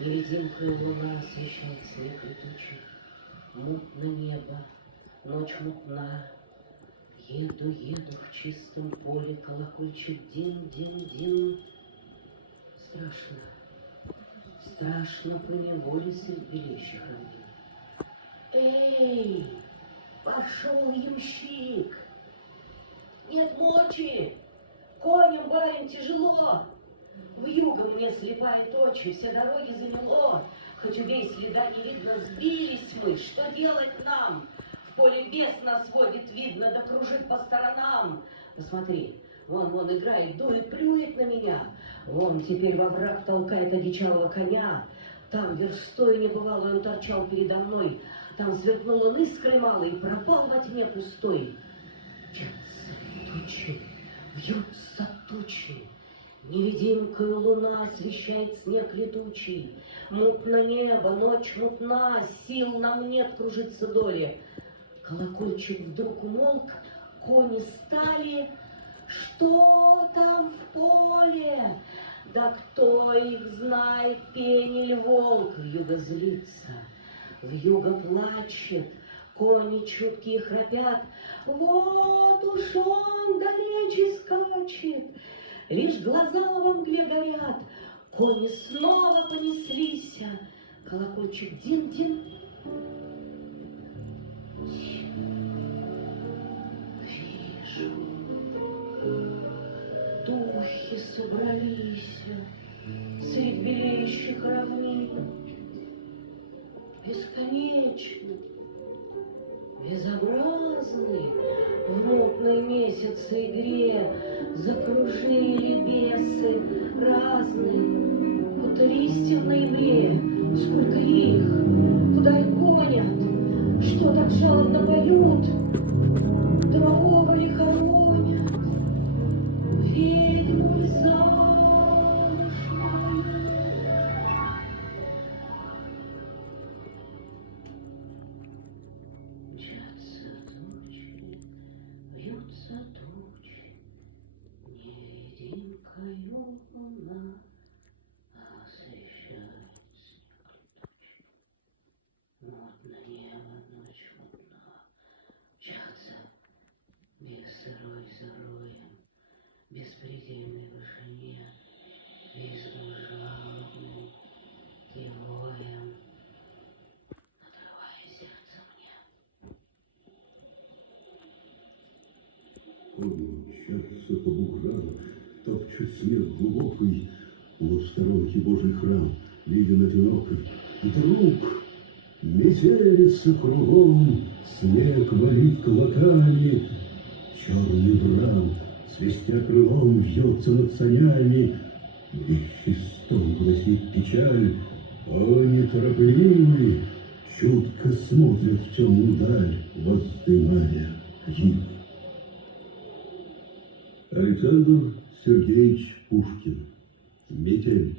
Невидимкой луна освещает снег летучий, мутно небо, ночь мутна. Еду, еду в чистом поле, колокольчик дин-дин-дин. Страшно, страшно поневоле средь белейших равнин. Эй, пошел ямщик! Нет мочи! Коням, барин, тяжело! Вьюга мне слепает очи, все дороги замело. Хоть убей, следа не видно, сбились мы, что делать нам? В поле бес нас водит, видно, да кружит по сторонам. Посмотри, вон играет, дует, плюет на меня. Вон теперь во враг толкает одичалого коня. Там верстой небывалый он торчал передо мной. Там сверкнул он искрой малой, пропал во тьме пустой. Мчатся тучи, вьются тучи. Невидимкою луна освещает снег летучий. Мутно небо, ночь мутна, сил нам нет кружиться доли. Колокольчик вдруг умолк, кони стали. Что там в поле? Да кто их знает, пень или волк? Вьюга злится, вьюга плачет, кони чуткие храпят. Вот уж он далече скачет, лишь глаза во мгле горят. Кони снова понеслись, колокольчик дин-дин. Вижу, духи собрались средь белеющих равнин. Бесконечно, безобразны в мутной месяце игре закружили бесы разные. Вот листья в ноябре, сколько их, куда их гонят, что так жалобно поют, домового ли хоронят, ведьму ли замуж моют. Мчатся тучи, вьются тучи, невидимкою луна освещает снег летучий. Мутно небо, ночь мутна, мчатся бесы беспредельной вышине, визгом жалобным и воем, надрывая сердце мне. Мчатся по буграм, топчет снег глубокий, но в сторонке Божий храм виден одинокий. Вдруг метелица кругом, снег валит клоками, черный вран, свистя крылом, вьется над санями, вещий стон гласит печаль, о, неторопливый, чутко смотрят в темную даль, воздымая гиб. Александр Сергеевич Пушкин. Метель.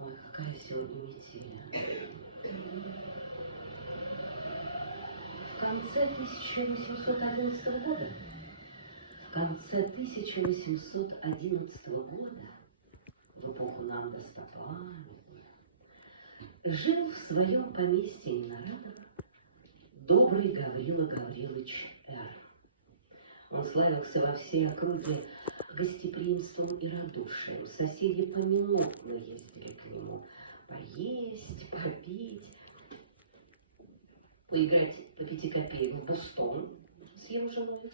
Ой, какая сегодня метель. В конце 1811 года, в эпоху нам достопамятную, жил в своем поместье Ненарадово добрый Гаврила Гаврилович Р. Он славился во всей округе гостеприимством и радушием. Соседи поминутно ездили к нему поесть, попить, поиграть по 5 копеек в бустон с его женой.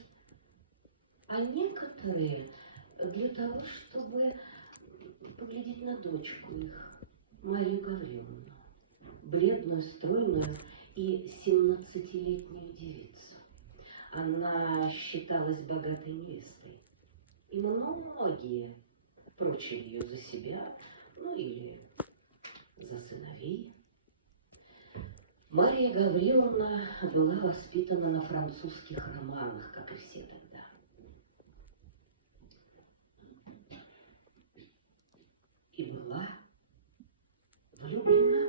А некоторые для того, чтобы поглядеть на дочку их, Марию Гавриловну, бледную, стройную и 17-летнюю девицу. Она считалась богатой невестой, и многие прочили ее за себя, ну или за сыновей. Мария Гавриловна была воспитана на французских романах, как и все тогда. И была влюблена.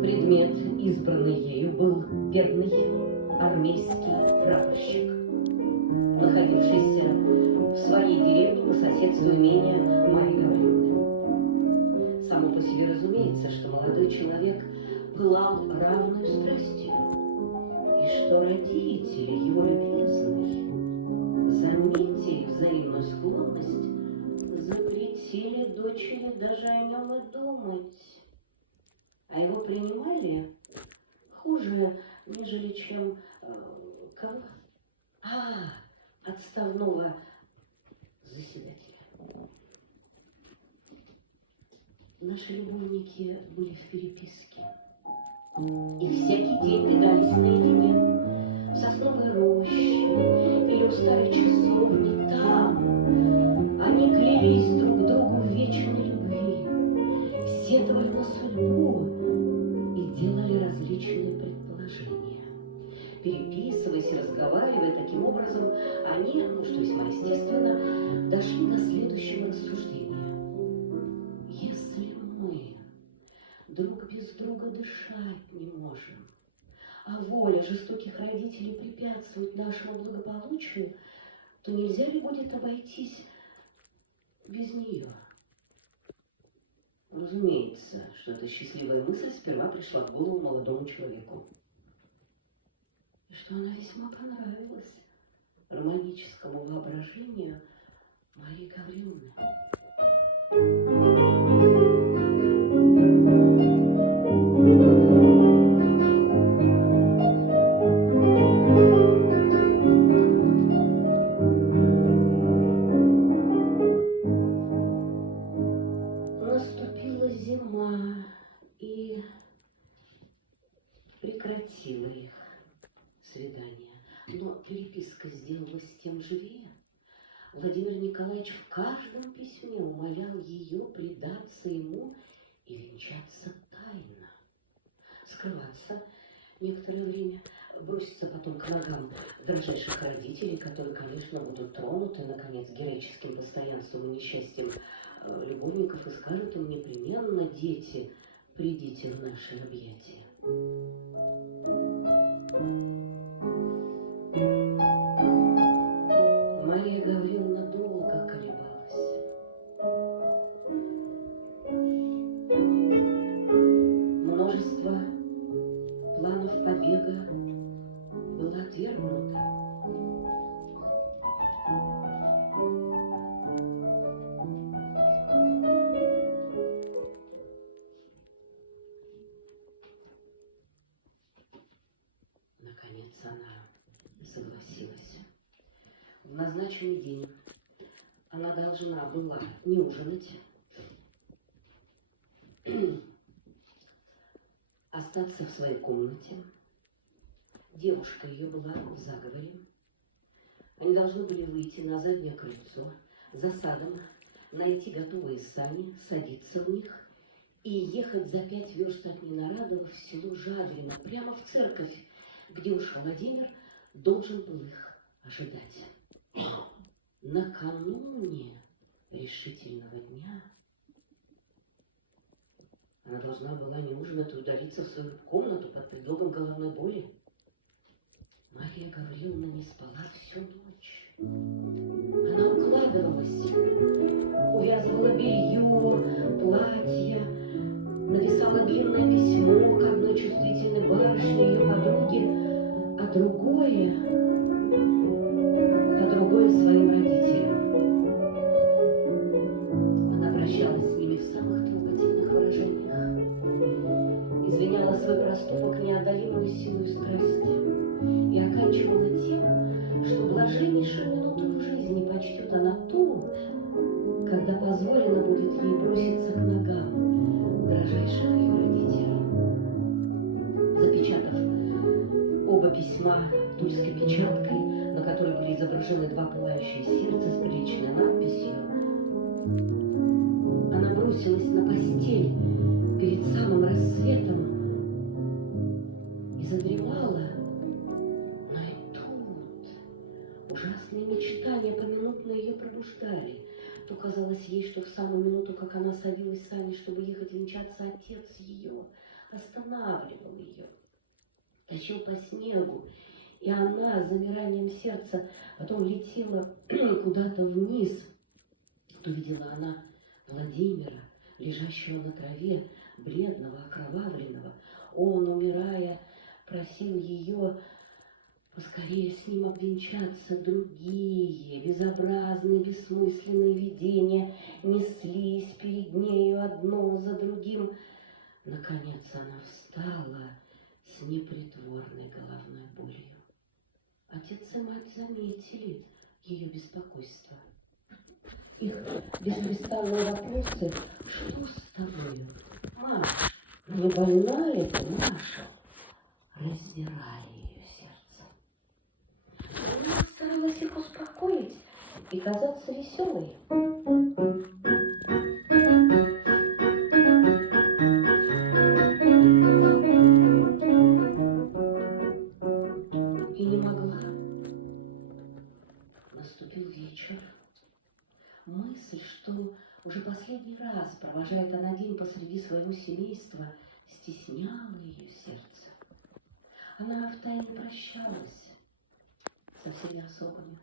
Предмет, избранный ею, был бедный армейский прапорщик, находившийся в своей деревне по соседству имения Марии Гавриловны. Само по себе разумеется, что молодой человек пылал равной страстью, и что родители его любезной, заметив взаимную склонность, запретили дочери даже о нем и думать, а его принимали хуже, нежели чем кого? Отставного заседателя. Наши любовники были в переписке, и всякий день видались наедине в сосновой роще или у старой часовни. Там они клялись друг другу в вечной любви, сетовали на судьбу и делали различные предположения. Переписываясь и разговаривая таким образом, они, что весьма естественно, дошли до следующего рассуждения. Если мы друг без друга дышать не можем, а воля жестоких родителей препятствует нашему благополучию, то нельзя ли будет обойтись без нее? Разумеется, что эта счастливая мысль сперва пришла в голову молодому человеку, и что она весьма понравилась романическому воображению Марии Гавриловны. Наступила зима и прекратила их свидание. Но переписка сделалась тем живее. Владимир Николаевич в каждом письме умолял ее предаться ему и венчаться тайно, скрываться некоторое время, броситься потом к ногам дрожайших родителей, которые, конечно, будут тронуты, наконец, героическим постоянством и несчастьем любовников и скажут им непременно: дети, придите в наши объятия. Мария Гавриловна долго колебалась. Множество планов побега было отвергнуто. Наконец она согласилась. В назначенный день она должна была не ужинать, остаться в своей комнате. Девушка ее была в заговоре. Они должны были выйти на заднее крыльцо, за садом, найти готовые сани, садиться в них и ехать за 5 верст от Ненарадова в село Жадрино, прямо в церковь, где уж Владимир должен был их ожидать. Накануне решительного дня она должна была не ужинать и удалиться в свою комнату под предлогом головной боли. Мария Гавриловна не спала всю ночь. Она укладывалась, увязывала белье, платье, написала длинное письмо к одной чувствительной барышне, ее подруге, а другое своим родителям. Она прощалась с ними в самых трогательных выражениях, извиняла свой проступок неодолимую силой страсти и оканчивала тем, что блаженнейшую минуту в жизни почтет она ту, когда позволено будет ей броситься к ногам дрожайших ее родителей. Запечатав оба письма тульской печаткой, на которой были изображены 2 пылающие сердца с приличной надписью, она бросилась на постель перед самым рассветом и задремала. Но и тут ужасные мечтания поминутно ее пробуждали. То казалось ей, что в самую минуту, как она садилась в сани, чтобы ехать венчаться, отец ее останавливал ее, тащил по снегу, и она с замиранием сердца потом летела куда-то вниз. То видела она Владимира, лежащего на траве, бледного, окровавленного. Он, умирая, просил ее поскорее с ним обвенчаться. Другие безобразные, бессмысленные видения неслись перед нею одно за другим. Наконец она встала с непритворной головной болью. Отец и мать заметили ее беспокойство. Их беспрестанные вопросы: что с тобою, Маша? Не больна ли ты, Маша? Раздирали ее сердце. Она старалась их успокоить и казаться веселой. И не могла. Наступил вечер. Мысль, что уже последний раз провожает она день посреди своего семейства, стесняла ее сердце. Она втайне прощалась со всеми особами,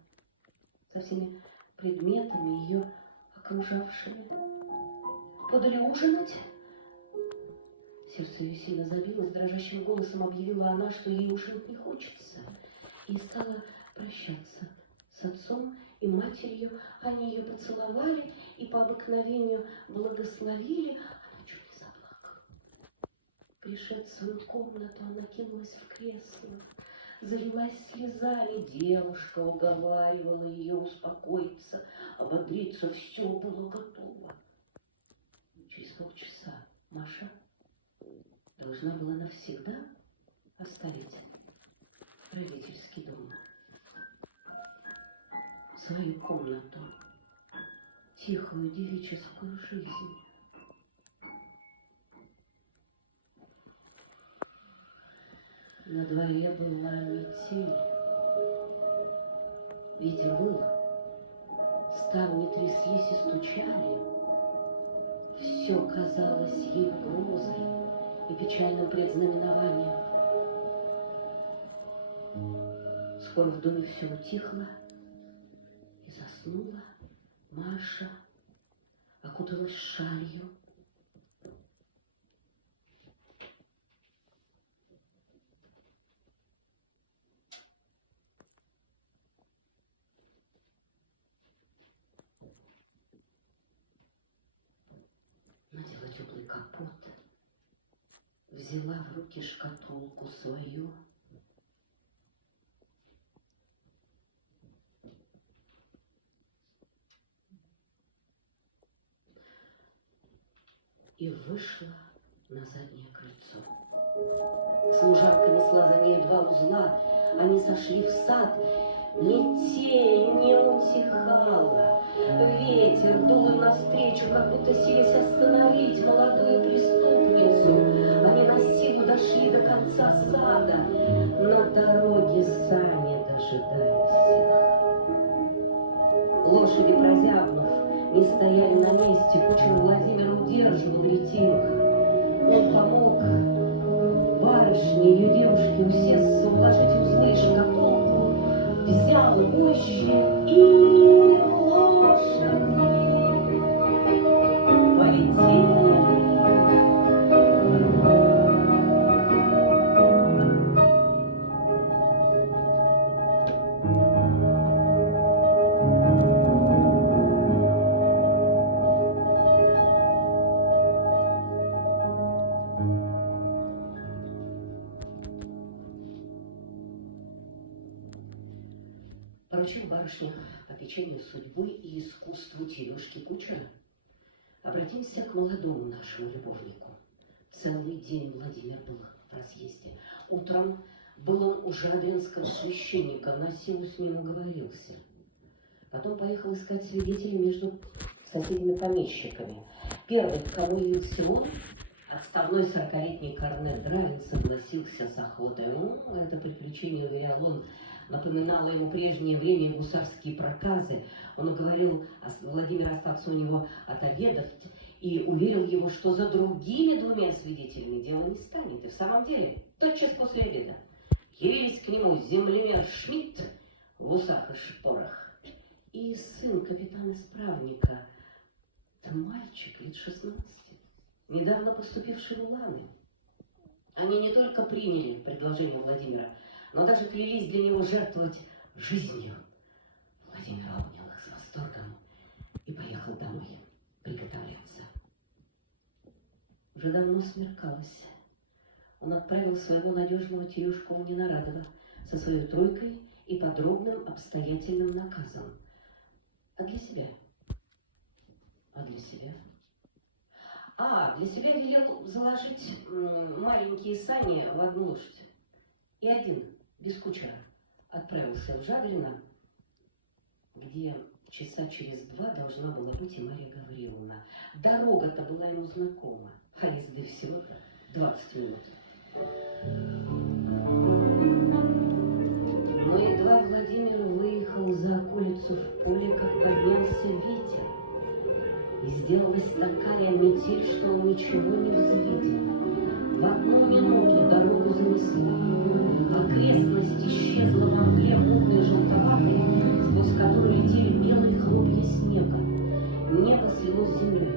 со всеми предметами ее окружавшими. Подали ужинать. Сердце ее сильно забилось, дрожащим голосом объявила она, что ей ужинать не хочется, и стала прощаться с отцом и матерью. Они ее поцеловали и по обыкновению благословили. Она чуть не заплакала. Пришед в свою комнату, она кинулась в кресло, залилась слезами. Девушка уговаривала ее успокоиться, ободриться. Все было готово. Через полчаса Маша должна была навсегда оставить родительский дом, свою комнату. тихую девическую жизнь. На дворе была метель. Ветер выл, ставни тряслись и стучали. Все казалось ей угрозой и печальным предзнаменованием. Скоро в доме все утихло, и заснула Маша, окуталась шалью. Надела теплый капот, взяла в руки шкатулку свою. И вышла на заднее крыльцо. Служанка несла за ней 2 узла. Они сошли в сад. Метель не утихала. Ветер дул им навстречу, как будто силясь остановить молодую преступницу. Они на силу дошли до конца сада. На дороге сами дожидались их. Лошади, прозябнув, не стояли на месте. Кучер Владимир удерживал ретивых. Он помог барышне, ее девушке усесться, уложить узлы и шкатулку, взял вожжи и лошади полетели. Поручил барышню попечению судьбы и искусству тележки кучера. Обратимся к молодому нашему любовнику. Целый день Владимир был в разъезде. Утром был он у жадринского священника, на силу с ним уговорился. Потом поехал искать свидетелей между соседними помещиками. Первый, к кому явился он, отставной 40-летний корнет Дравин, согласился с охотой. Это приключение, уверял он, напоминало ему прежнее время и гусарские проказы. Он уговорил Владимира остаться у него отобедать и уверил его, что за другими 2 свидетелями дело не станет. И в самом деле, тотчас после обеда явились к нему землемер Шмидт в усах и шпорах и сын капитана-справника, мальчик лет 16, недавно поступивший в Уланы. Они не только приняли предложение Владимира, но даже клялись для него жертвовать жизнью. Владимир обнял их с восторгом и поехал домой приготовляться. Уже давно смеркалось. Он отправил своего надежного Терешкова Ненарадова со своей тройкой и подробным обстоятельным наказом. А для себя? Для себя велел заложить маленькие сани в одну лошадь. И один, без кучера, отправился в Жадрино, где часа через 2 должна была быть и Марья Гавриловна. Дорога-то была ему знакома, а езды всего-то 20 минут. Но едва Владимир выехал за околицу в поле, как поднялся ветер. И сделалась такая метель, что он ничего не взвидел. В одну минуту дорогу занесло. Окрестность исчезла во мгле мутной желтоватой, сквозь которую летели белые хлопья снега. Небо слилось с землей.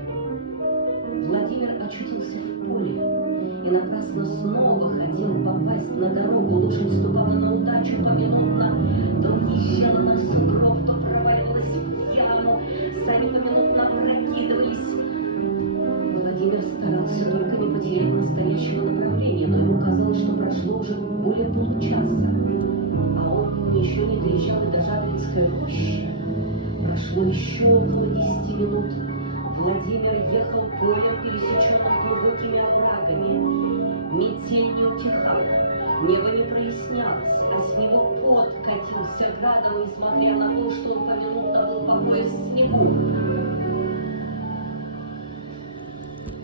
Владимир очутился в поле и напрасно снова хотел попасть на дорогу. Лошадь ступала на удачу поминутно, то въезжала на сугроб, то проваливалась в яму, сами поминутно опрокидывались. Владимир старался только не потерять настоящего направления, но ему казалось, что прошло уже более получаса, а он еще не доезжал и до Жадринской рощи. Прошло еще около 10 минут. Владимир ехал полем, пересеченным глубокими оврагами. Метель не утихала, небо не прояснялось, а с него пот катился градом, несмотря на то, что он поминутно был по пояс в снегу.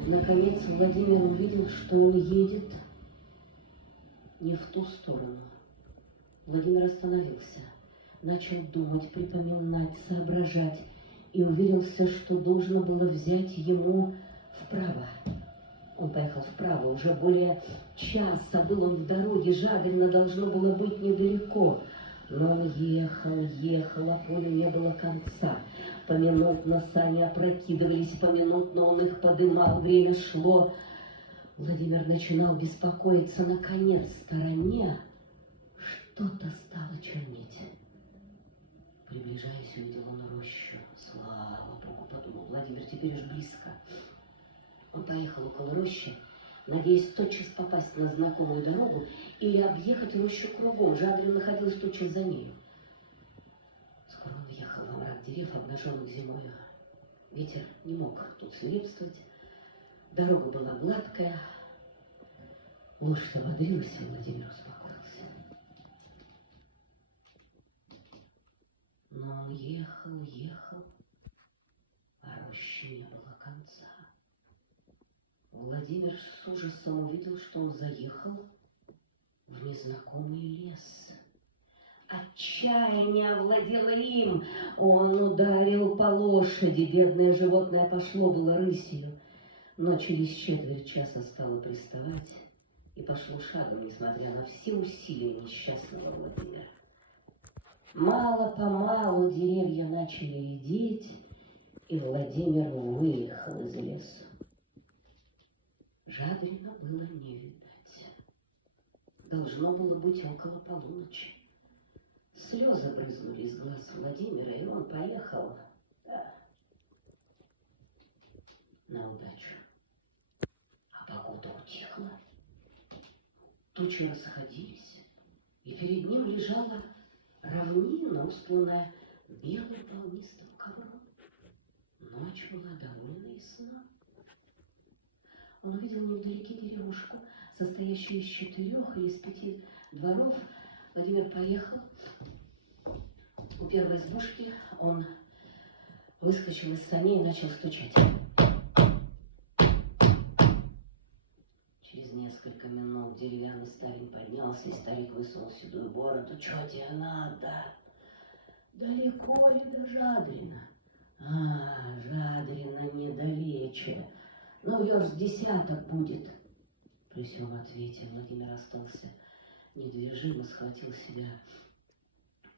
Наконец Владимир увидел, что он едет не в ту сторону. Владимир остановился, начал думать, припоминать, соображать и уверился, что должно было взять ему вправо. Он поехал вправо, уже более часа был он в дороге, Жадрино должно было быть недалеко. Но он ехал, а полю не было конца. Поминутно сани опрокидывались, поминутно он их подымал, время шло. Владимир начинал беспокоиться, наконец, в стороне что-то стало чернеть. Приближаясь, увидел он рощу. Слава Богу, подумал Владимир, теперь уж близко. Он поехал около рощи, надеясь тотчас попасть на знакомую дорогу или объехать рощу кругом. Жадрин находилась тотчас за нею. Скоро он въехал во мрак дерев, обнаженных зимою. Ветер не мог тут свирепствовать. Дорога была гладкая. Лошадь ободрилась, и Владимир успокоился. Но он ехал, а рощи не было конца. Владимир с ужасом увидел, что он заехал в незнакомый лес. Отчаяние овладело им. Он ударил по лошади. Бедное животное пошло было рысью, но через четверть часа стало приставать и пошло шагом, несмотря на все усилия несчастного Владимира. Мало-помалу деревья начали редеть, и Владимир выехал из леса. Жадрина было не видать. Должно было быть около полуночи. Слезы брызнули из глаз Владимира, и он поехал, на удачу. А погода утихла. Тучи расходились, и перед ним лежала равнина, устланная белым волнистым ковром. Ночь была довольно ясна. Он увидел невдалеке деревушку, состоящую из 4 или из 5 дворов. Владимир поехал. У первой избушки он выскочил из саней и начал стучать. Через несколько минут деревянный старик поднялся, и старик высунул седую бороду. «Чё тебе надо? Далеко ли до Жадрина?» Жадрина недалече. Ну, верст 10 будет. При всем ответе Владимир остался недвижим и схватил себя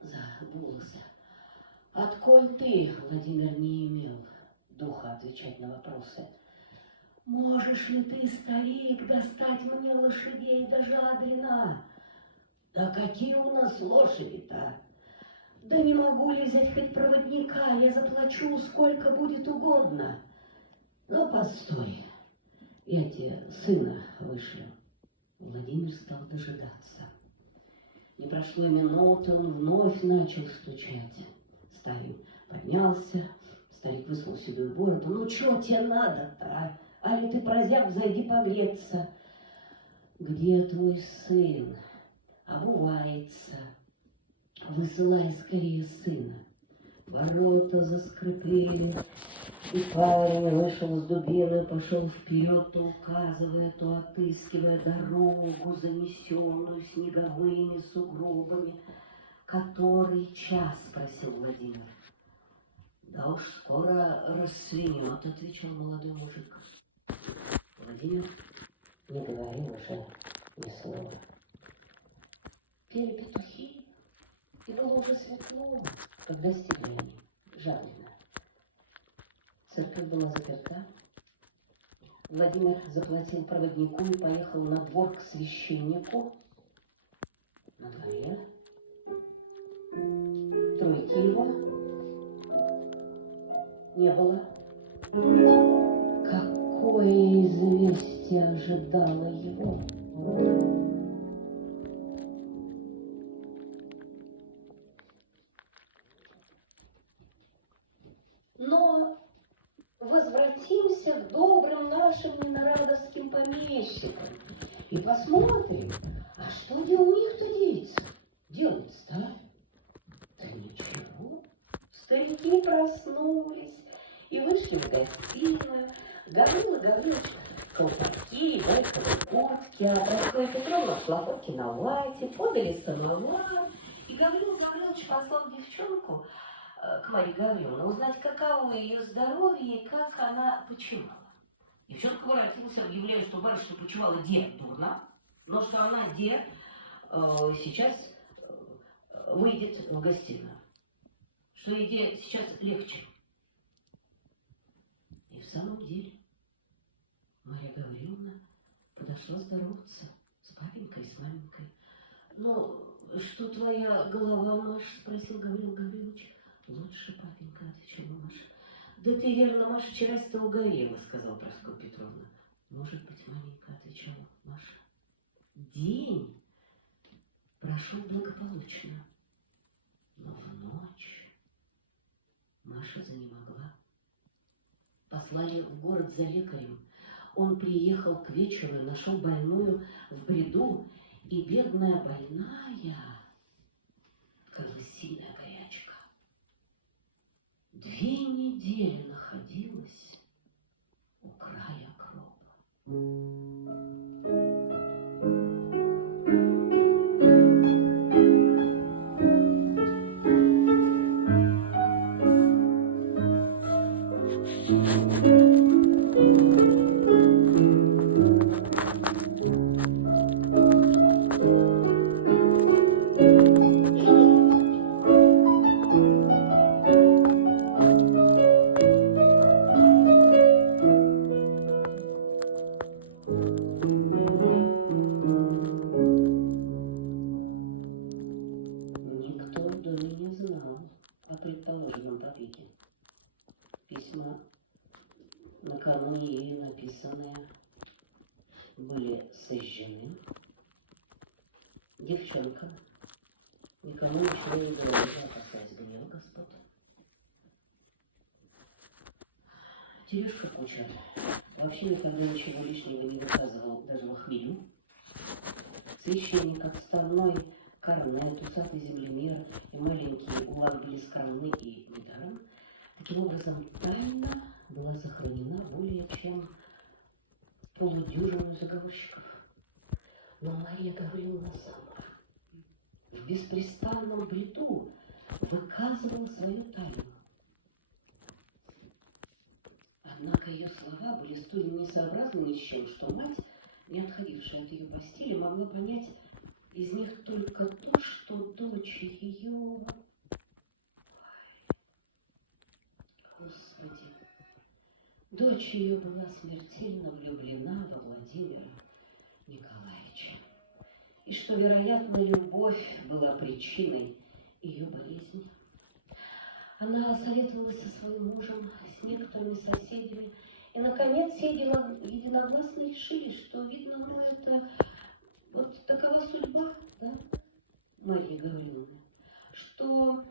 за волосы. «Отколь ты?» Владимир не имел духа отвечать на вопросы. «Можешь ли ты, старик, достать мне лошадей до Жадрина?» «Да какие у нас лошади-то?» «Да не могу ли взять хоть проводника? Я заплачу, сколько будет угодно». «Ну, постой, я тебе сына вышлю». Владимир стал дожидаться. Не прошло и минуты, он вновь начал стучать. Старик поднялся, старик высунул седую бороду. «Ну, что тебе надо-то, а? Али ты, прозяб, зайди погреться». «Где твой сын? Обувается. Высылай скорее сына». Ворота заскрипели, и парень вышел с дубиной, пошел вперед, то указывая, то отыскивая дорогу, занесенную снеговыми сугробами. «Который час?» — спросил Владимир. «Да уж скоро рассвенет», — отвечал молодой мужик. Владимир не говорил уже ни слова. Пели петухи, и было уже светло, когда достигли они Жадрина. Церковь была заперта. Владимир заплатил проводнику и поехал на двор к священнику. На дворе тройки его не было. Какое известие ожидало его? Но возвратимся к добрым нашим ненарадовским помещикам и посмотрим, а что где у них-то делается-то, а? Да ничего. Старики проснулись и вышли в гостиную. Гаврила колпаки, дай-ка куртки, а Прасковья Петровна шлафорки на вате, подали самовар. И Гаврила Гаврилович послал девчонку к Марье Гавриловне узнать, каково ее здоровье и как она почивала. Девчонка воротилась, объявляя, что барышня почивала дурно, но что она сейчас выйдет в гостиную, что ей сейчас легче. И в самом деле Марья Гавриловна подошла здороваться с папенькой, с маменькой. «Ну, что твоя голова, Маша?» — спросил Гаврил Гаврилович. «Лучше, папенька», — отвечала Маша. «Да ты, верно, Маша, вчера-то угорела», — сказала Прасковья Петровна. «Может быть, маменька», — отвечала Маша. День прошел благополучно, но в ночь Маша занемогла. Послали в город за лекарем. Он приехал к вечеру и нашел больную в бреду, и бедная больная, казалось, сильная горячка, 2 недели находилась у края гроба. Никто в доме не знал о предположенном побеге. Письма, накануне ей написанные, были сожжены. Девчонка никому ничего не говорила, опасаясь гнева господ. Терешка Кучер вообще никогда ничего лишнего не выказывал, даже в хмелю. Священник отставной, Корнет, усатый землемер и маленький Улан были скромны и недаром. Таким образом, тайна была сохранена более чем полудюжину заговорщиков. Но Марья Гавриловна сама в беспрестанном бреду выказывала свою тайну. Однако ее слова были столь несообразны ни с чем, что мать, не отходившая от ее постели, могла понять из них только то, что дочь ее... Господи! Дочь ее была смертельно влюблена во Владимира Николаевича. И что, вероятно, любовь была причиной ее болезни. Она советовалась со своим мужем, с некоторыми соседями, и, наконец, все единогласно решили, что, видно, ну, это вот такова судьба, да, Марья Гавриловна, что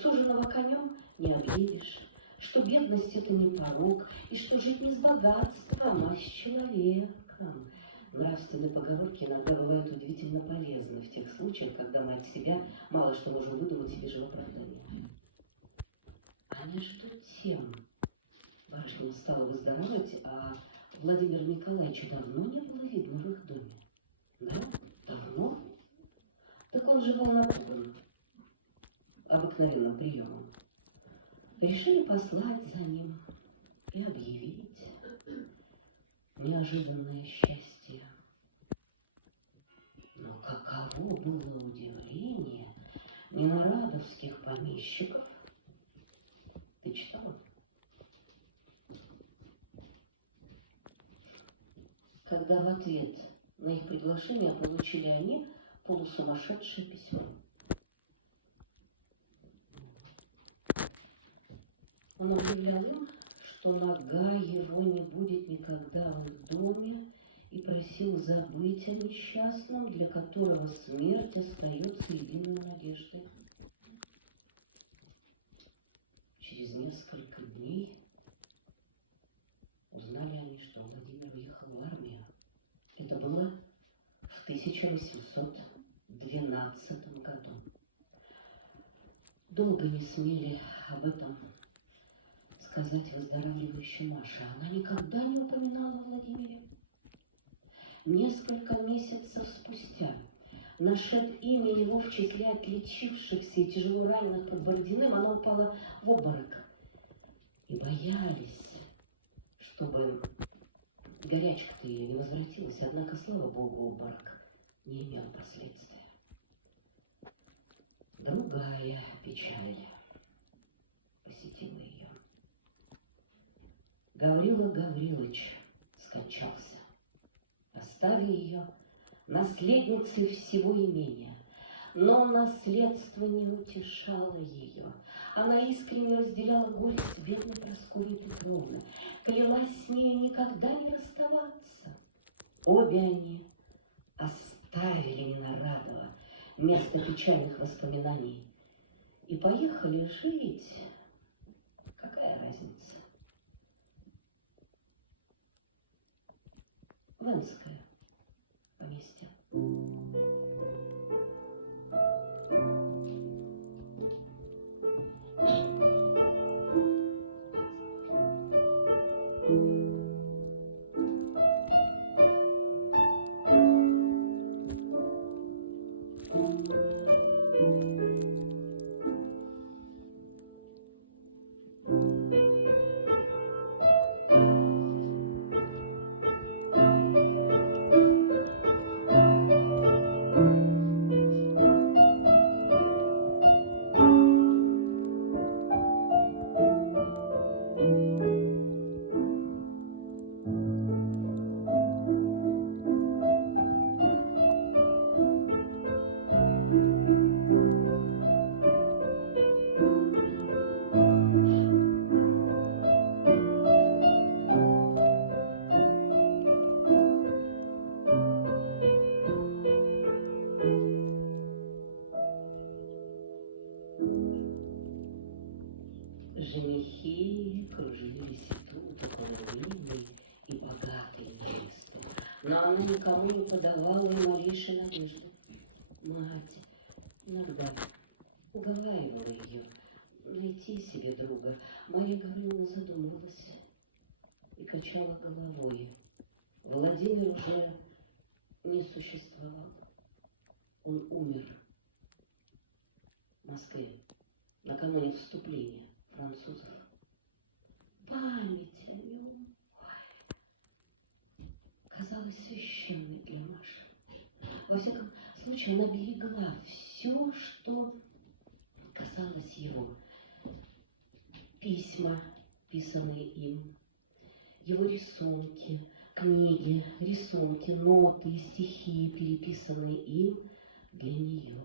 суженого конем не объедешь, что бедность — это не порок, и что жить не с богатством, а с человеком. Нравственные поговорки иногда бывают удивительно полезны в тех случаях, когда мы от себя мало что можем выдумать себе же в оправдание. А между тем барышня стала выздоравливать, а Владимира Николаевича давно не было видно в их доме. Да, давно. Так он же был напуган обыкновенным приемом. Решили послать за ним и объявить неожиданное счастье. Но каково было удивление ненарадовских помещиков. Ты читала? Когда в ответ на их приглашение получили они полусумасшедшее письмо. Он объявлял им, что нога его не будет никогда в их доме, и просил забыть о несчастном, для которого смерть остается единой надеждой. Через несколько дней узнали они, что Владимир уехал в армию. Это было в 1812 году. Долго не смели об этом сказать выздоравливающей Маше. Она никогда не упоминала о Владимире. Несколько месяцев спустя, нашед имя его в числе отличившихся и тяжело раненых под Бородиным, она упала в обморок. И боялись, чтобы горячка-то ее не возвратилась. Однако, слава Богу, обморок не имел последствия. Другая печаль посетила ее. Гаврила Гаврилович скончался, оставив ее наследницей всего имения. Но наследство не утешало ее. Она искренне разделяла горечь бедной Прасковьи Петровны, клялась с нею никогда не расставаться. Обе они оставили Ненарадово, место печальных воспоминаний, и поехали жить. Какая разница? В Энское поместье. Женихи кружились и тут, около милой и богатой невесты, но она никому не подавала и малейшей надежды. Мать иногда уговаривала ее найти себе друга. Марья Гавриловна задумывалась и качала головой. Владимир уже не существовал. Он умер в Москве накануне вступления французов. Память о нем казалась священной для Маши. Во всяком случае, она берегла все, что касалось его. Письма, писанные им, его рисунки, книги, рисунки, ноты, стихи, переписанные им для нее.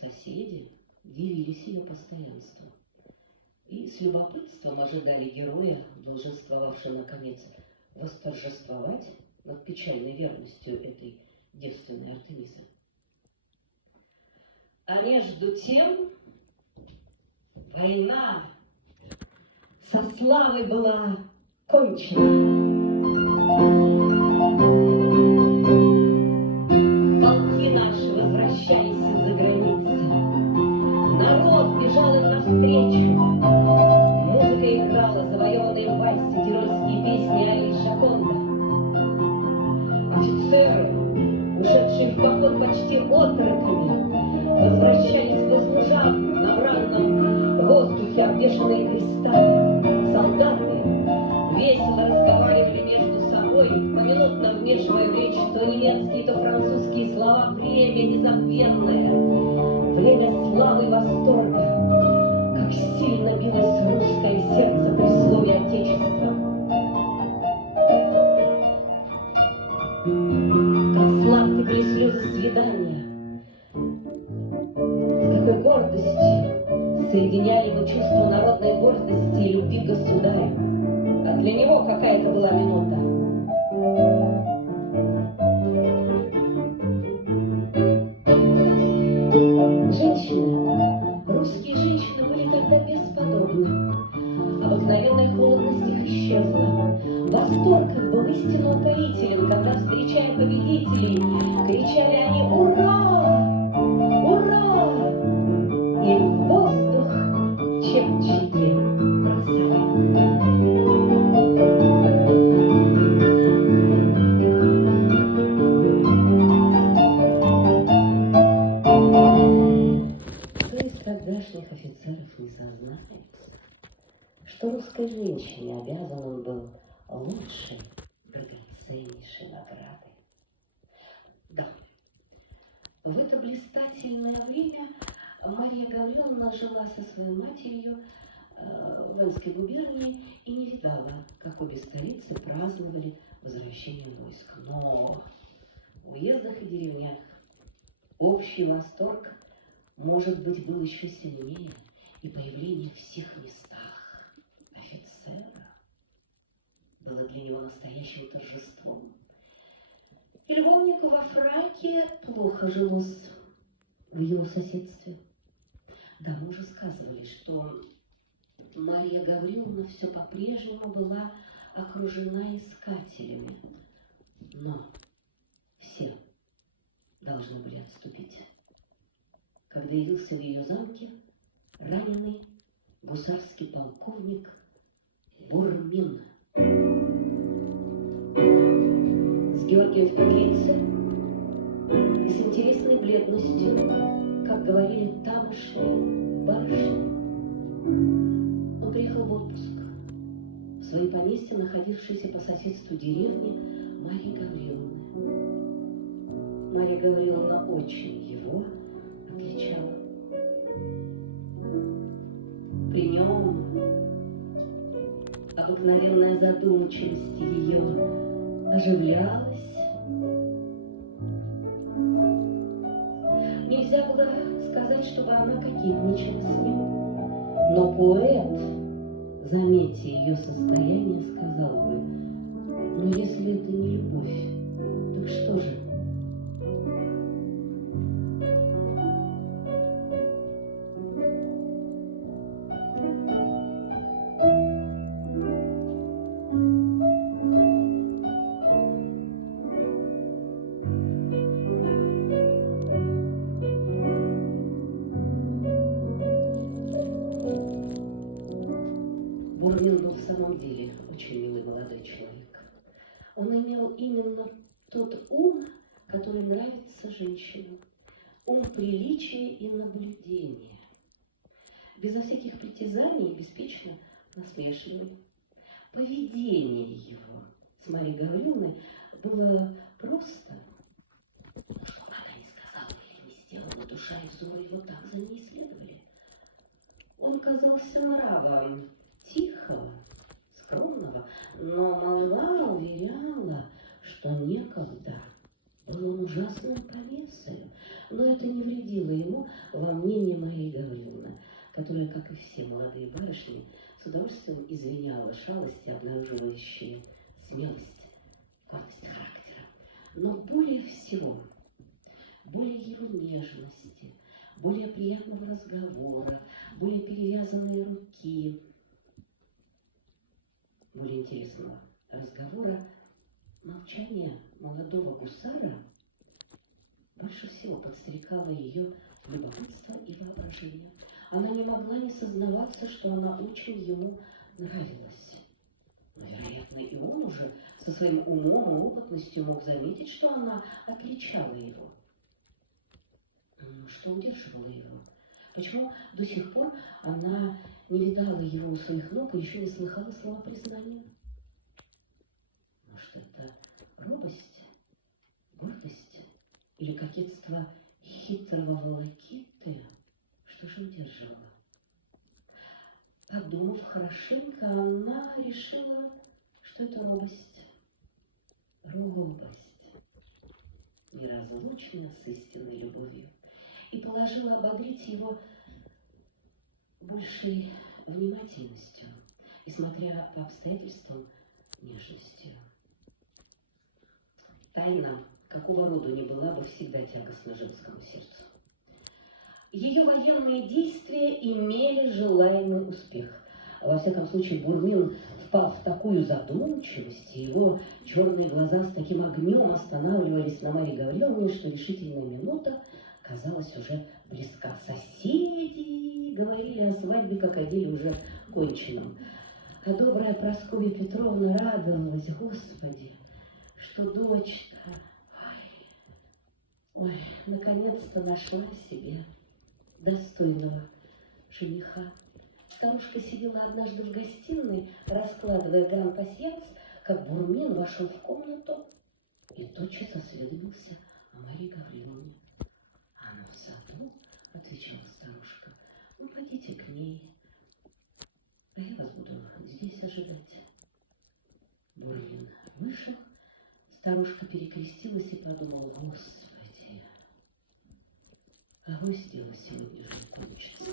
Соседи дивились ее постоянству и с любопытством ожидали героя, долженствовавшего наконец восторжествовать над печальной верностью этой девственной Артемизы. А между тем война со славой была кончена. Полки наши возвращались из-за границы. Народ бежал им навстречу. Музыка играла завоеванные вальсы, тирольские песни Ари Шаконда. Офицеры, ушедшие в поход почти отроками, возвращались возмужав на бранном воздухе, обвешанные крестами. Солдаты весело разговаривали между собой, поминутно вмешивая в речь то немецкие, то французские слова. Время незабвенное, время славы и восторга. Как сильно билось русское сердце при слове Отечества. Как сладки были слезы свидания. С какой гордостью соединяли мы чувство народной гордости и любви к государю. А для него какая-то была минута. Женщины, русские женщины были тогда бесподобны. Обыкновенная холодность их исчезла. Восторг их был истинно упоителен, когда, встречая победителей, кричали они «Ура! Ура!» И в воздух чепчики Кто из тогдашних офицеров не сознается, что русской женщине обязан он был лучшей, драгоценнейшей наградой? Да, в это блистательное время Мария Гавриловна жила со своей матерью в Энской губернии и не видала, как обе столицы праздновали возвращение войск. Но в уездах и деревнях общий восторг, может быть, был еще сильнее, и появление в сих местах офицера было для него настоящим торжеством. И любовнику во фраке плохо жилось в его соседстве. Да, мы уже сказывали, что Мария Гавриловна все по-прежнему была окружена искателями, но все должны были отступить, когда явился в ее замке раненый гусарский полковник Бурмин с Георгием в петлице и с интересной бледностью, как говорили тамошние барышни. Он приехал в отпуск в свои поместья, находившиеся по соседству деревни Марии Гавриловны. Мария Гавриловна очень его отличала. При нем обыкновенная задумчивость ее оживлялась. Нельзя было сказать, чтобы она кокетничала с ним, но поэт, заметя ее состояние, сказал бы: но если это не любовь, так что же? Бурмин был в самом деле очень милый молодой человек. Он имел именно тот ум, который нравится женщинам. Ум приличия и наблюдения. Безо всяких притязаний, беспечно насмешливый. Поведение его с Марией Гавриловной было просто. Что бы она ни сказала или не сделала, душа и взоры его так за ней следовали. Он казался нравом тихого, скромного, но молва уверяла, что некогда был он ужасным повесой, но это не вредило ему во мнении Марии Гавриловны, которая, как и все молодые барышни, с удовольствием извиняла шалости, обнаруживающие смелость, гордость характера. Но более всего, более его нежности, более приятного разговора, более перевязанной руки, более интересного разговора, молчание молодого гусара больше всего подстрекало ее любопытство и воображение. Она не могла не сознаваться, что она очень ему нравилась. Но, вероятно, и он уже со своим умом и опытностью мог заметить, что она отличала его. Что удерживало его? Почему до сих пор она не видала его у своих ног и еще не слыхала слова признания? Может, это робость, гордость или кокетство хитрого волокиты? Что же удерживало? Подумав хорошенько, она решила, что это робость. Робость, неразлучна с истинной любовью, и положила ободрить его большей внимательностью и, смотря по обстоятельствам, нежностью. Тайна, какого рода ни была бы, всегда тягостна женскому сердцу. Ее военные действия имели желаемый успех. Во всяком случае, Бурмин впал в такую задумчивость, и его черные глаза с таким огнем останавливались на Марии Гавриловне, что решительная минута казалась уже близка. Соседи говорили о свадьбе, как о деле уже конченном. А добрая Прасковья Петровна радовалась, Господи, что дочь-то, ой, наконец-то нашла себе достойного жениха. Старушка сидела однажды в гостиной, раскладывая гран-пасьянс, как Бурмин вошел в комнату и тотчас осведомился о Марье Гавриловне. «Она в саду», — отвечала старушка. «Ну, пойдите к ней, а я вас буду здесь ожидать». Бурмин вышел, старушка перекрестилась и подумала: «Господи, авось дело сегодня же кончится».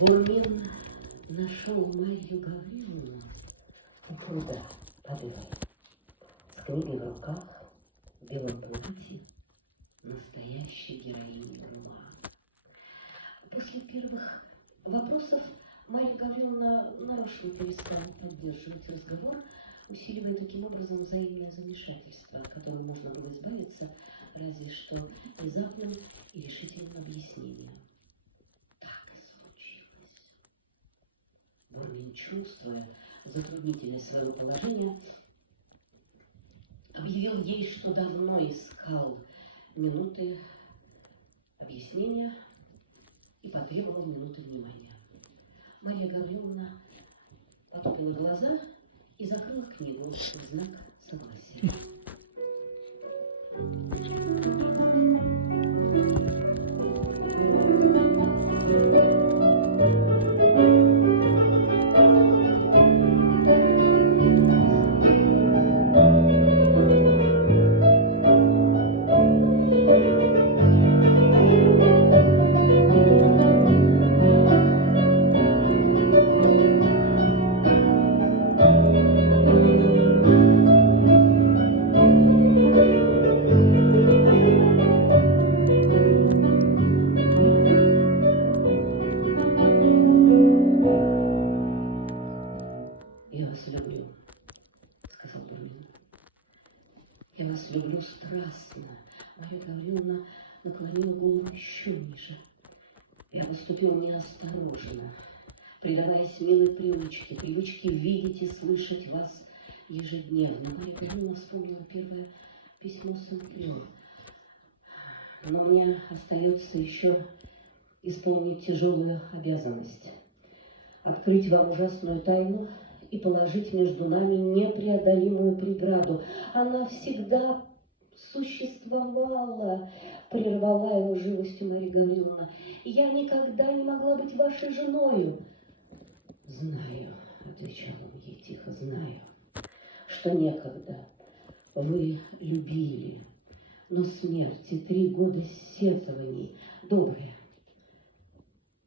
Бурмин нашел Марью Гавриловну у пруда под Ивой, с книгой в руках, в белом платье, настоящей героиней романа. После первых вопросов Марья Гавриловна нарочно перестала поддерживать разговор, усиливая таким образом взаимное замешательство, от которого можно было избавиться разве что внезапным и решительным объяснением. Так и случилось. Бурмин, чувствуя затруднительность своего положения, объявил ей, что давно искал минуты объяснения и потребовал минуты внимания. Марья Гавриловна потупила глаза и закрыла книгу в знак согласия. «Я вас люблю», — сказал Бурмин. «Я вас люблю страстно». Марья Гавриловна наклонила голову еще ниже. «Я поступил неосторожно, предаваясь милой привычке видеть и слышать вас ежедневно». Марья Гавриловна вспомнила первое письмо Сен-Клер. «Но мне остается еще исполнить тяжелую обязанность, открыть вам ужасную тайну и положить между нами непреодолимую преграду. Она всегда существовала», — прервала его живостью Марья Гавриловна. «Я никогда не могла быть вашей женою». «Знаю», — отвечал он ей тихо, — «знаю, что некогда вы любили, но смерть и 3 года сетований, добрая,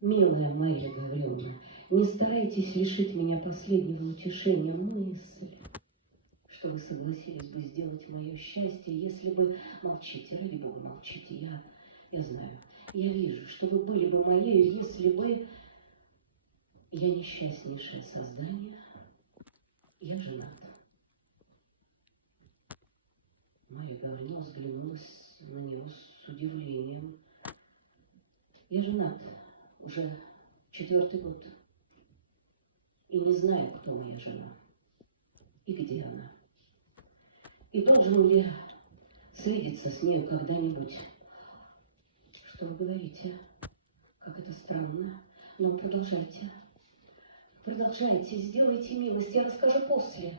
милая Марья Гавриловна, не старайтесь лишить меня последнего утешения. Мысль, что вы согласились бы сделать мое счастье, если бы... Молчите, ради Бога, молчите. Я знаю, я вижу, что вы были бы моею, если бы... Я несчастнейшее создание, я женат». Марья Гавриловна взглянула на него с удивлением. «Я женат уже 4-й год. И не знаю, кто моя жена, и где она, и должен ли свидеться с нею когда-нибудь». «Что вы говорите? Как это странно. Но продолжайте. Продолжайте, сделайте милость, я расскажу после».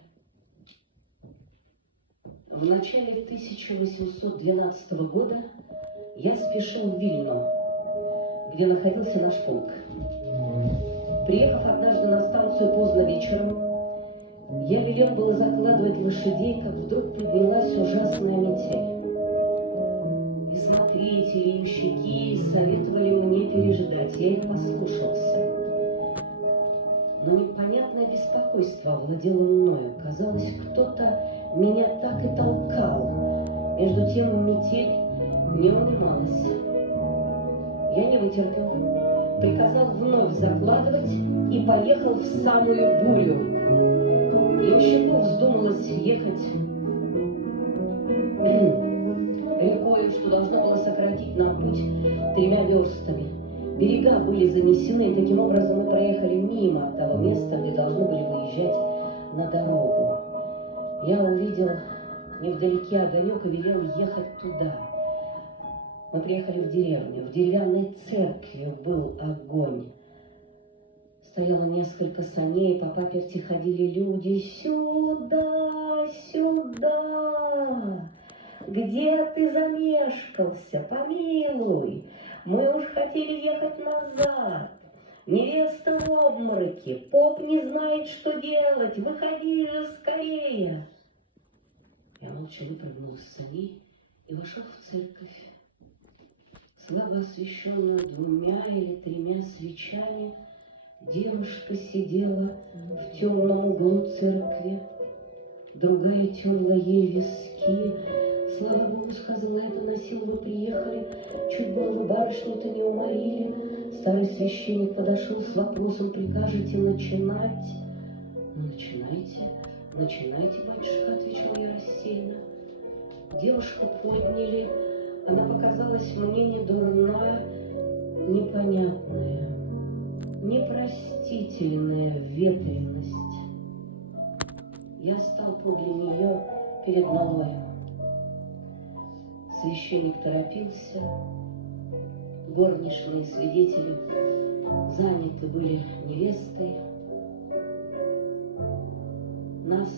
В начале 1812 года я спешил в Вильну, где находился наш полк. Приехав однажды на станцию поздно вечером, Я велел было закладывать лошадей, как вдруг поднялась ужасная метель. И смотрители, и ямщики советовали мне переждать. Я их послушался. Но непонятное беспокойство овладело мною. Казалось, кто-то меня так и толкал. Между тем метель не унималась. Я не вытерпел. Приказал вновь закладывать и поехал в самую бурю. Ямщику вздумалось ехать рекою, что должно было сократить нам путь 3 верстами. Берега были занесены, и таким образом мы проехали мимо того места, где должны были выезжать на дорогу. Я увидел невдалеке огонек и велел ехать туда. Мы приехали в деревню. В деревянной церкви был огонь. Стояло несколько саней, по паперти ходили люди. Сюда, сюда! Где ты замешкался? Помилуй! Мы уж хотели ехать назад. Невеста в обмороке, поп не знает, что делать. Выходи же скорее! Я молча выпрыгнул из саней и вошел в церковь. Слабо освещенную 2 или 3 свечами, девушка сидела в темном углу церкви. Другая терла ей виски. Слава Богу, сказала, это на силу вы приехали. Чуть было вы барышню-то не уморили. Старый священник подошел с вопросом: прикажете начинать? Начинайте, начинайте, батюшка, отвечал я рассеянно. Девушку подняли. Она показалась мне недурна, непонятная, непростительная ветреность. Я стал подле нее перед налоем. Священник торопился, горничные свидетели заняты были невестой. Нас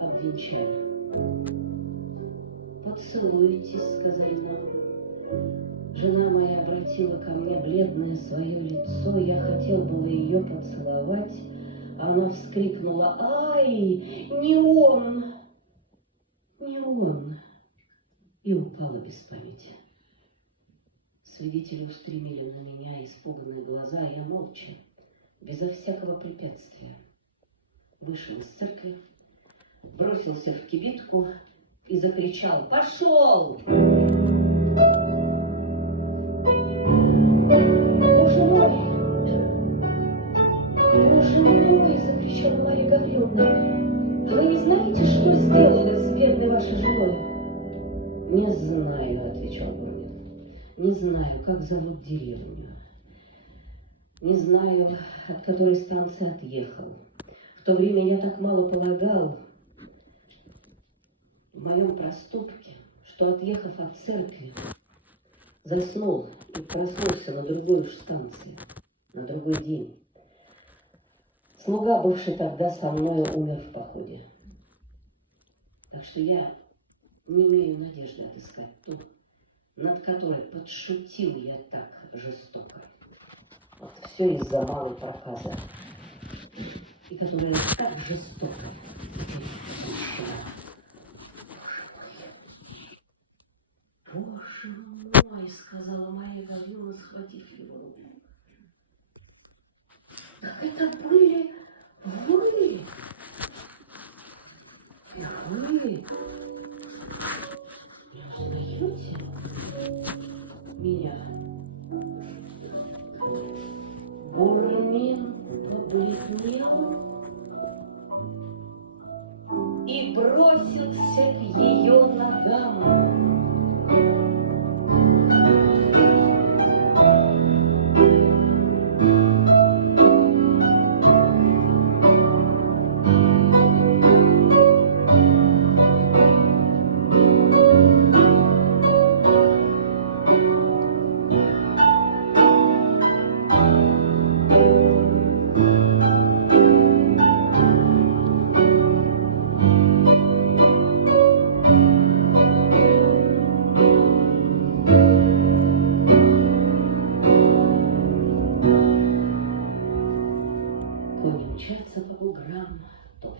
обвенчали. «Поцелуйтесь», — сказали нам. Жена моя обратила ко мне бледное свое лицо. Я хотел было ее поцеловать, а она вскрикнула: «Ай, не он! Не он!» и упала без памяти. Свидетели устремили на меня испуганные глаза, и я молча, безо всякого препятствия, вышел из церкви, бросился в кибитку и закричал: «Пошел!» «Боже мой! Боже мой!» — закричала Марья Гавриловна. «А вы не знаете, что сделали с бедной вашей женой?» «Не знаю», — отвечал Бурмин. «Не знаю, как зовут деревню. Не знаю, от которой станции отъехал. В то время я так мало полагал в моем проступке, что, отъехав от церкви, заснул и проснулся на другой уж станции, на другой день. Слуга, бывший тогда со мной, умер в походе. Так что я не имею надежды отыскать ту, над которой подшутил я так жестоко. Вот все из-за малой проказы, и которая так жестоко отомстила. «Боже мой!» — сказала Марья Гавриловна, схватив его руку. «Так это были вы! Вы! Узнаете меня?» Бурмин побледнел и бросился к ее ногам.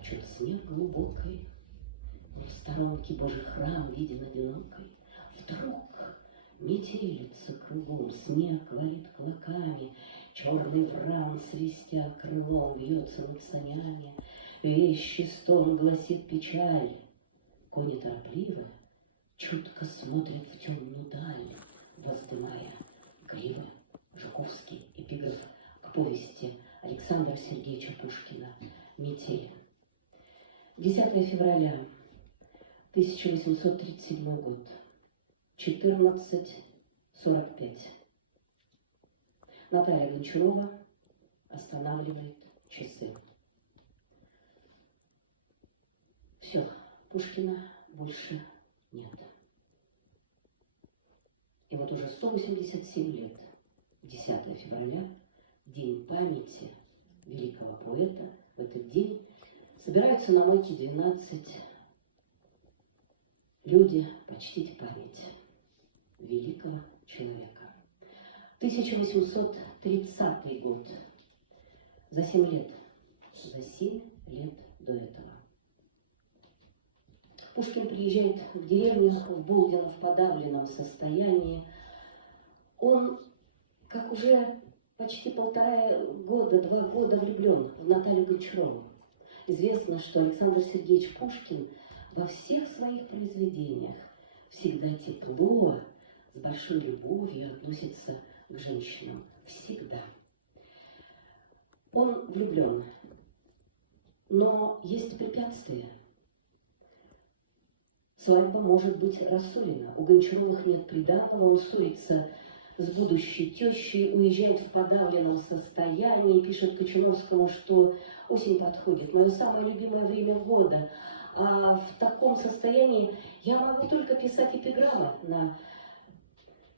Топчут снег глубокой, в сторонке Божий храм виден одинокой. Вдруг метелица кругом, снег валит клоками, черный вран, свистя крылом, вьется над санями. Вещий стон гласит печаль. Кони торопливо, чутко смотрят в темную даль, воздымая гривы. Жуковский эпиграф к повести Александра Сергеевича Пушкина «Метель». 10 февраля 1837 год, 14:45. Наталья Гончарова останавливает часы. Все, Пушкина больше нет. И вот уже 187 лет, 10 февраля, день памяти великого поэта, в этот день собираются на мойке 12 люди почтить память великого человека. 1830 год. За 7 лет до этого. Пушкин приезжает в деревню, в Болдино, в подавленном состоянии. Он, как уже почти 1,5 года, 2 года влюблен в Наталью Гончарову. Известно, что Александр Сергеевич Пушкин во всех своих произведениях всегда тепло, с большой любовью относится к женщинам. Всегда. Он влюблен, но есть препятствия. Свадьба может быть рассорена. У Гончаровых нет приданого, он ссорится с будущей тещей, уезжает в подавленном состоянии, пишет Кочановскому, что осень подходит, мое самое любимое время года. А в таком состоянии я могу только писать эпиграммы на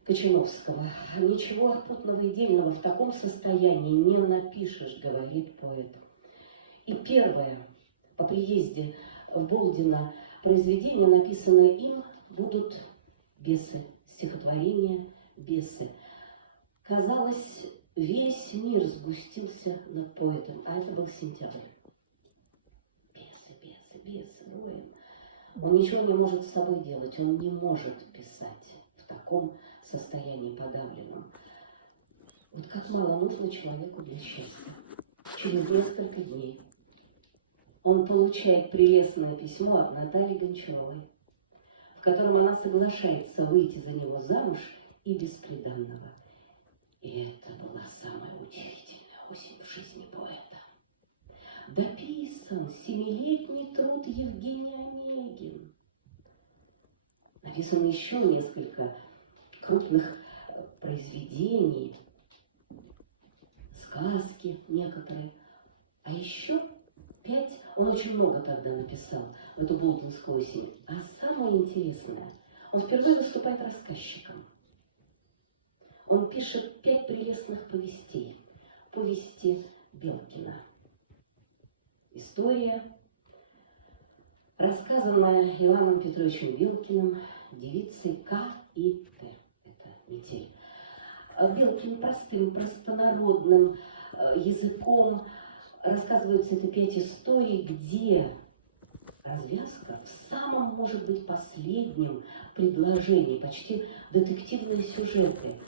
Кочановского. Ничего путного и дельного в таком состоянии не напишешь, говорит поэт. И первое, по приезде в Болдино, произведения, написанные им, будут «Бесы», стихотворение «Бесы». Казалось, весь мир сгустился над поэтом, а это был сентябрь. Бесы, бесы, бесы, воем. Он ничего не может с собой делать, он не может писать в таком состоянии подавленном. Вот как мало нужно человеку для счастья. Через несколько дней он получает прелестное письмо от Натальи Гончаровой, в котором она соглашается выйти за него замуж и без приданного. И это была самая удивительная осень в жизни поэта. Дописан 7-летний труд Евгения Онегин. Написано еще несколько крупных произведений, сказки некоторые, а еще 5, он очень много тогда написал в эту болдинскую осень. А самое интересное, он впервые выступает рассказчиком. Он пишет 5 прелестных повестей. Повести Белкина. История, рассказанная Иваном Петровичем Белкиным, девицей К и Т. Это «Метель». Белкин простым, простонародным языком рассказываются это 5 историй, где развязка в самом, может быть, последнем предложении, почти детективные сюжеты.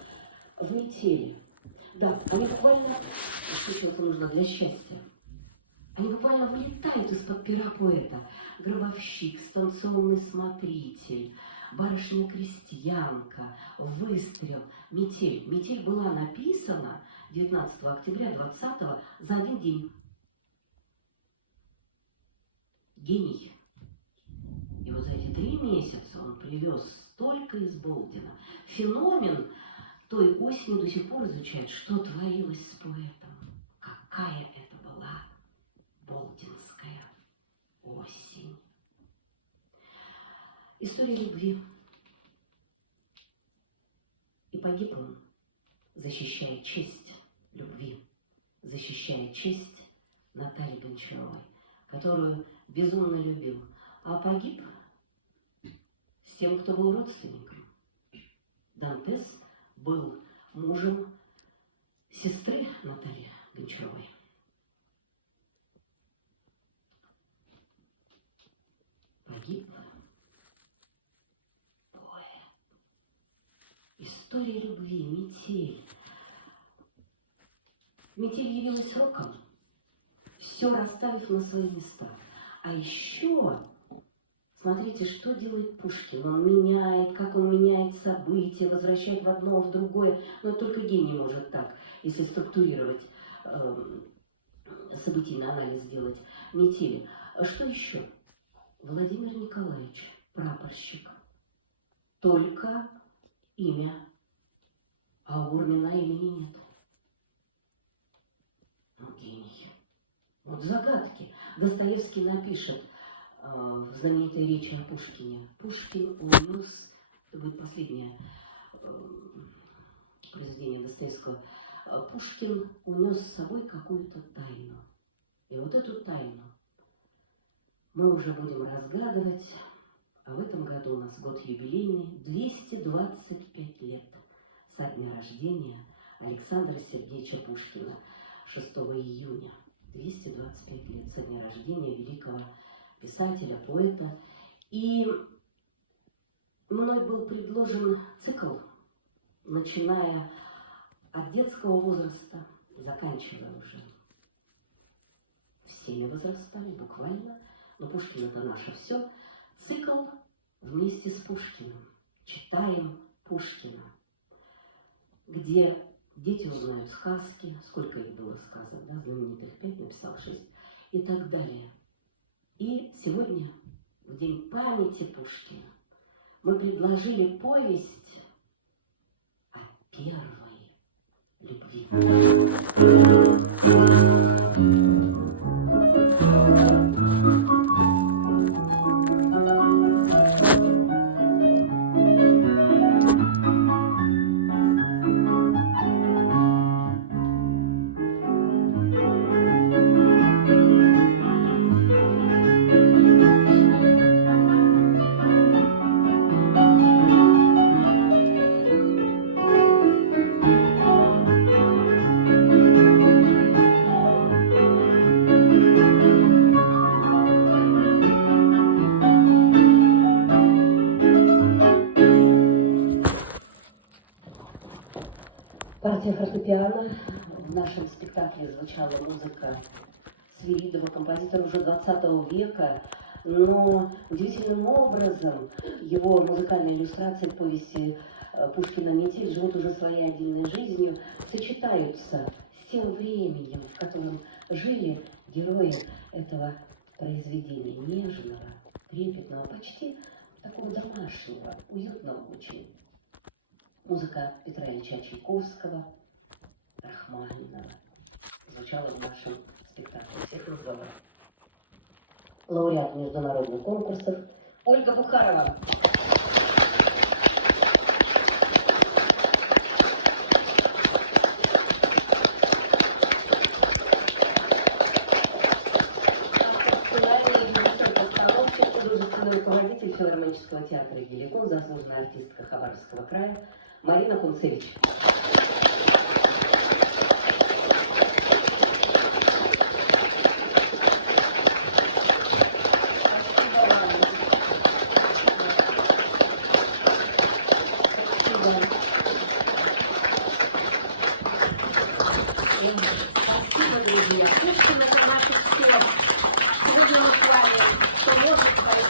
В «Метели». Да, они буквально, что это нужно для счастья, они буквально вылетают из-под пера поэта. Гробовщик, станционный смотритель, барышня-крестьянка, выстрел, метель. Метель была написана 19 октября 20-го за 1 день. Гений. И вот за эти 3 месяца он привез столько из Болдина. Феномен той осени до сих пор изучает, что творилось с поэтом. Какая это была болдинская осень. История любви. И погиб он, защищая честь любви, защищая честь Натальи Гончаровой, которую безумно любил, а погиб с тем, кто был родственником. Дантес был мужем сестры Натальи Гончаровой. История любви, метель. Метель явилась роком, все расставив на свои места. А еще, смотрите, что делает Пушкин. Он меняет, как он меняет события, возвращает в одно, в другое. Но только гений может так, если структурировать, событийный анализ сделать. Метели. А что еще? Владимир Николаевич, прапорщик. Только имя, а у Урмина имени нет. Ну, гений. Вот загадки. Достоевский напишет в знаменитой речи о Пушкине. Пушкин унес, это будет последнее произведение Достоевского, Пушкин унес с собой какую-то тайну. И вот эту тайну мы уже будем разгадывать, а в этом году у нас год юбилейный, 225 лет со дня рождения Александра Сергеевича Пушкина, 6 июня. 225 лет со дня рождения великого писателя, поэта. И мной был предложен цикл, начиная от детского возраста, заканчивая уже всеми возрастами, буквально. Но Пушкин — это наше все. Цикл вместе с Пушкиным. Читаем Пушкина, где дети узнают сказки, сколько их было сказок, да, знаменитых 5, написал 6, и так далее. И сегодня, в день памяти Пушкина, мы предложили повесть о первой любви. Партия фортепиано. В нашем спектакле звучала музыка Свиридова, композитора уже 20 века, но удивительным образом его музыкальные иллюстрации повести Пушкина «Метель» живут уже своей отдельной жизнью, сочетаются с тем временем, в котором жили герои этого произведения, нежного, трепетного, почти такого домашнего, уютного очень. Музыка Петра Ильича Чайковского, Рахманинова звучала в нашем спектакле. Всех назвала. Лауреат международных конкурсов Ольга Бухарова. Художественный руководитель филармонического театра «Геликон», заслуженная артистка Хабаровского края Марина Кунцевич. Спасибо, друзья. Пушкин — это наше все. Сегодня мы с вами, кто может, пойдет